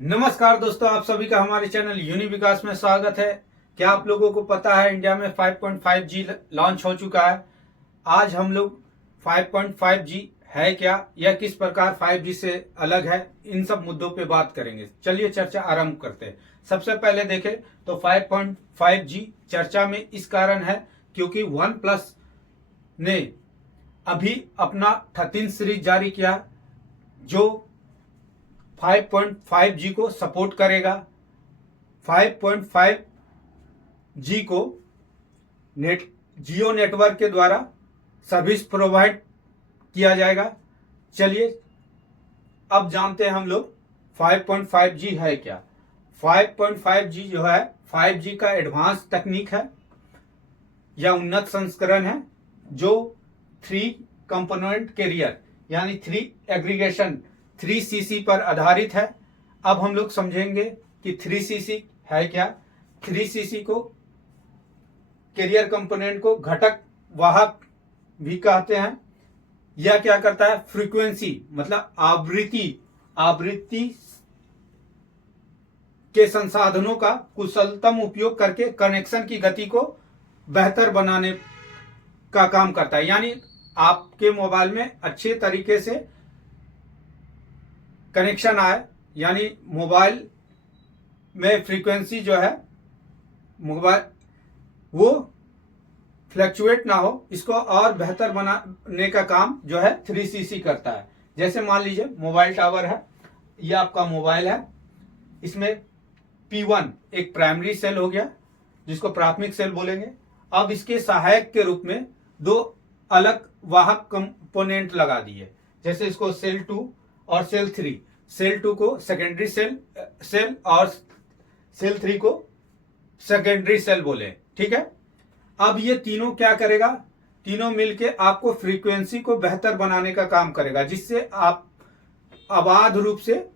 नमस्कार दोस्तों, आप सभी का हमारे चैनल यूनि विकास में स्वागत है। क्या आप लोगों को पता है इंडिया में 5.5G लॉन्च हो चुका है। आज हम लोग 5.5G है क्या या किस प्रकार 5G से अलग है, इन सब मुद्दों पे बात करेंगे। चलिए चर्चा आरंभ करते हैं। सबसे पहले देखें तो 5.5G चर्चा में इस कारण है क्योंकि वन प्लस ने अभी अपना 13 सीरीज जारी किया जो 5.5G को सपोर्ट करेगा। 5.5G को जियो नेटवर्क के द्वारा सर्विस प्रोवाइड किया जाएगा। चलिए अब जानते हैं हम लोग 5.5G है क्या। 5.5G जो है 5G का एडवांस तकनीक है या उन्नत संस्करण है जो 3 कंपोनेंट कैरियर यानी 3 एग्रीगेशन 3CC पर आधारित है। अब हम लोग समझेंगे कि 3CC है क्या। 3CC को कैरियर कंपोनेंट को घटक वाहक भी कहते हैं। यह क्या करता है, फ्रीक्वेंसी मतलब आवृत्ति के संसाधनों का कुशलतम उपयोग करके कनेक्शन की गति को बेहतर बनाने का काम करता है। यानी आपके मोबाइल में अच्छे तरीके से कनेक्शन आए, यानी मोबाइल में फ्रीक्वेंसी जो है मोबाइल वो फ्लक्चुएट ना हो, इसको और बेहतर बनाने का काम जो है 3CC करता है। जैसे मान लीजिए मोबाइल टावर है, ये आपका मोबाइल है, इसमें P1 एक प्राइमरी सेल हो गया जिसको प्राथमिक सेल बोलेंगे। अब इसके सहायक के रूप में 2 अलग वाहक कंपोनेंट लगा दिए, जैसे इसको सेल 2 और सेल 3। सेल 2 को सेकेंडरी सेल और सेल 3 को सेकेंडरी सेल बोले, ठीक है। अब ये तीनों क्या करेगा, तीनों मिलके आपको फ्रीक्वेंसी को बेहतर बनाने का काम करेगा, जिससे आप अबाध रूप से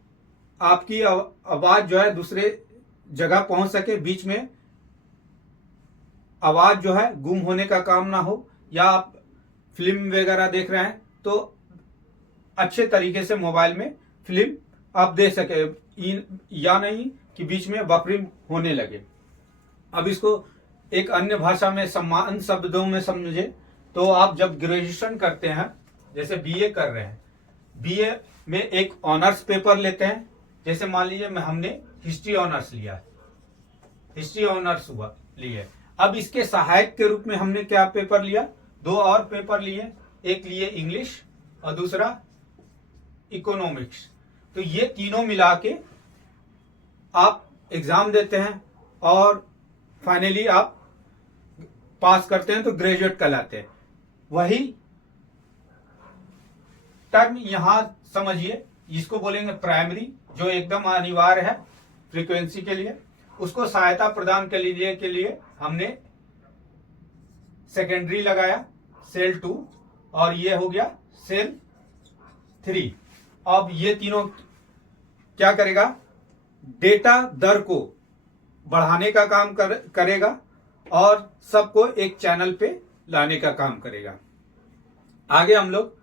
आपकी आवाज जो है दूसरे जगह पहुंच सके, बीच में आवाज जो है गुम होने का काम ना हो। या आप फिल्म वगैरह देख रहे हैं तो अच्छे तरीके से मोबाइल में फिल्म आप देख सके, या नहीं कि बीच में बफरिंग होने लगे। अब इसको एक अन्य भाषा में समान शब्दों में समझे तो आप जब ग्रेजुएशन करते हैं, जैसे बीए कर रहे हैं, बीए में एक ऑनर्स पेपर लेते हैं। जैसे मान लीजिए हमने हिस्ट्री ऑनर्स लिया, हिस्ट्री ऑनर्स हुआ लिए। अब इसके सहायक के रूप में हमने क्या पेपर लिया, 2 और पेपर लिए, एक लिए इंग्लिश और दूसरा इकोनॉमिक्स। तो ये तीनों मिला के आप एग्जाम देते हैं और फाइनली आप पास करते हैं तो ग्रेजुएट कहलाते हैं। वही टर्म यहां समझिए, इसको बोलेंगे प्राइमरी, जो एकदम अनिवार्य है फ्रीक्वेंसी के लिए। उसको सहायता प्रदान के लिए हमने सेकेंडरी लगाया सेल 2 और ये हो गया सेल 3। अब ये तीनों क्या करेगा, डेटा दर को बढ़ाने का काम करेगा और सबको एक चैनल पे लाने का काम करेगा। आगे हम लोग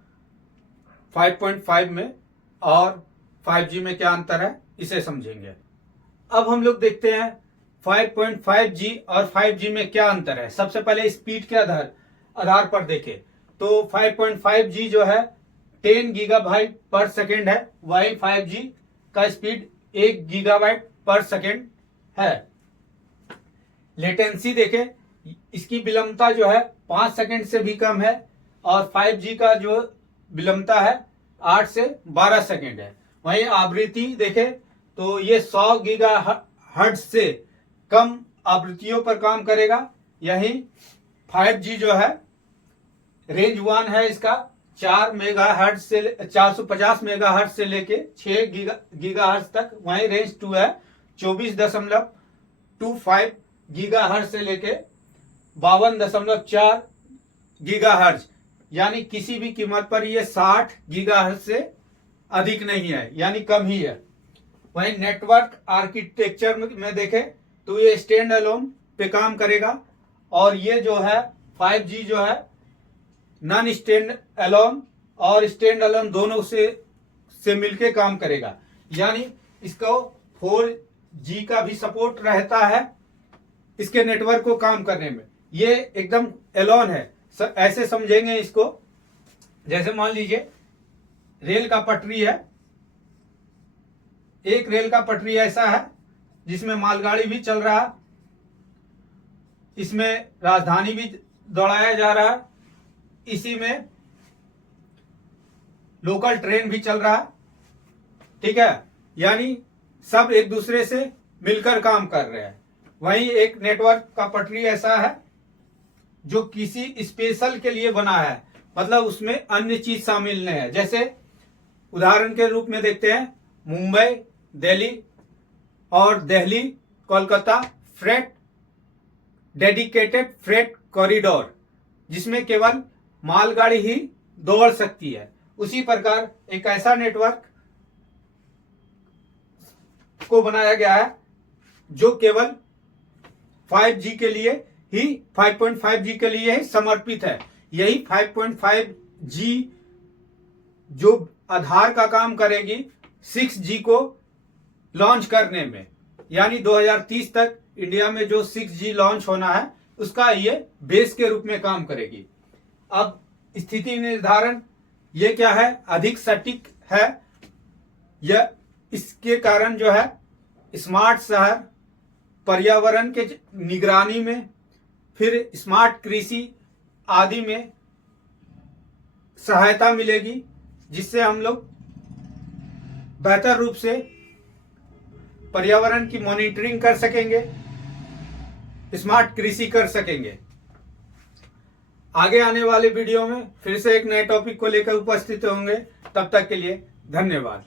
5.5 में और 5G में क्या अंतर है इसे समझेंगे। अब हम लोग देखते हैं 5.5G और 5G में क्या अंतर है। सबसे पहले स्पीड के आधार पर देखें तो 5.5G जो है 10 गीगाबाइट पर सेकेंड है, वही 5G का स्पीड 1 गीगाबाइट पर सेकेंड है। लेटेंसी देखें, इसकी विलंबता जो है 5 सेकेंड से भी कम है और 5G का जो विलंबता है 8 से 12 सेकेंड है। वहीं आवृत्ति देखें तो ये 100 गीगाहर्ट्ज से कम आवृत्तियों पर काम करेगा। यही 5G जो है रेंज 1 है इसका 450 मेगाहर्ट्ज से लेके 6 गीगाहर्ट्ज तक। वहीं रेंज 2 है 24.25 गीगाहर्ट्ज से लेके 52.4 गीगाहर्ट्ज, यानी किसी भी कीमत पर ये 60 गीगाहर्ट्ज से अधिक नहीं है, यानी कम ही है। वहीं नेटवर्क आर्किटेक्चर में देखें तो ये स्टैंड अलोन पे काम करेगा और ये जो है 5G जो है नॉन स्टैंड अलोन और स्टैंड अलोन दोनों से मिलके काम करेगा। यानी इसको 4G का भी सपोर्ट रहता है इसके नेटवर्क को काम करने में। ये एकदम एलोन है, ऐसे समझेंगे इसको, जैसे मान लीजिए रेल का पटरी है, एक रेल का पटरी ऐसा है जिसमें मालगाड़ी भी चल रहा है, इसमें राजधानी भी दौड़ाया जा रहा है, इसी में लोकल ट्रेन भी चल रहा है, ठीक है। यानी सब एक दूसरे से मिलकर काम कर रहे हैं। वहीं एक नेटवर्क का पटरी ऐसा है जो किसी स्पेशल के लिए बना है, मतलब उसमें अन्य चीज शामिल नहीं है। जैसे उदाहरण के रूप में देखते हैं मुंबई दिल्ली और Delhi Kolkata freight dedicated freight corridor, जिसमें केवल मालगाड़ी ही दौड़ सकती है। उसी प्रकार एक ऐसा नेटवर्क को बनाया गया है जो केवल 5G के लिए ही 5.5G के लिए ही समर्पित है। यही 5.5G जो आधार का काम करेगी 6G को लॉन्च करने में। यानी 2030 तक इंडिया में जो 6G लॉन्च होना है उसका ये बेस के रूप में काम करेगी। अब स्थिति निर्धारण ये क्या है, अधिक सटीक है। यह इसके कारण जो है स्मार्ट शहर, पर्यावरण के निगरानी में, फिर स्मार्ट कृषि आदि में सहायता मिलेगी, जिससे हम लोग बेहतर रूप से पर्यावरण की मॉनिटरिंग कर सकेंगे, स्मार्ट कृषि कर सकेंगे। आगे आने वाले वीडियो में फिर से एक नए टॉपिक को लेकर उपस्थित होंगे। तब तक के लिए धन्यवाद।